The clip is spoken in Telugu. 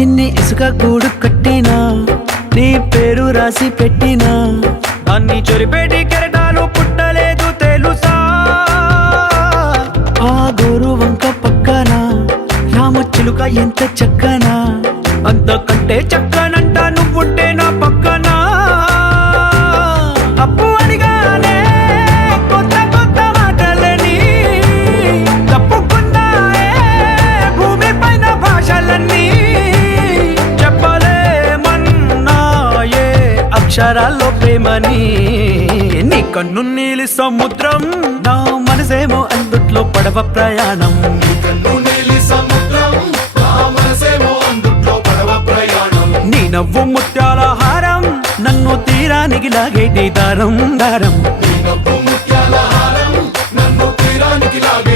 చిన్ని ఇసుక గూడు కట్టినా నీ పేరు రాసి పెట్టినా దాన్ని చొరిపేటి కెరటాలు పుట్టలేదు తెలుసా ఆ గోరు వంక పక్కన రామచిలుక ఎంత చక్కనా అంతకంటే చక్కనంట నువ్వుంటే నా పక్కన అప్పు అడిగానే కొత్త కొత్త మాటలని తప్పుకున్నాయే భూమి పైన భాషలన్నీ చెప్పలేమన్నాయే అక్షరాల్లో ప్రేమని నీ కన్ను నీలి సముద్రం నా మనసేమో అందుట్లో పడవ ప్రయాణం నీ నవ్వు ముత్యాల హారం నన్ను తీరానికి లాగేటి దారం దారం నీ నవ్వు ముత్యాల హారం నన్ను తీరానికి లాగే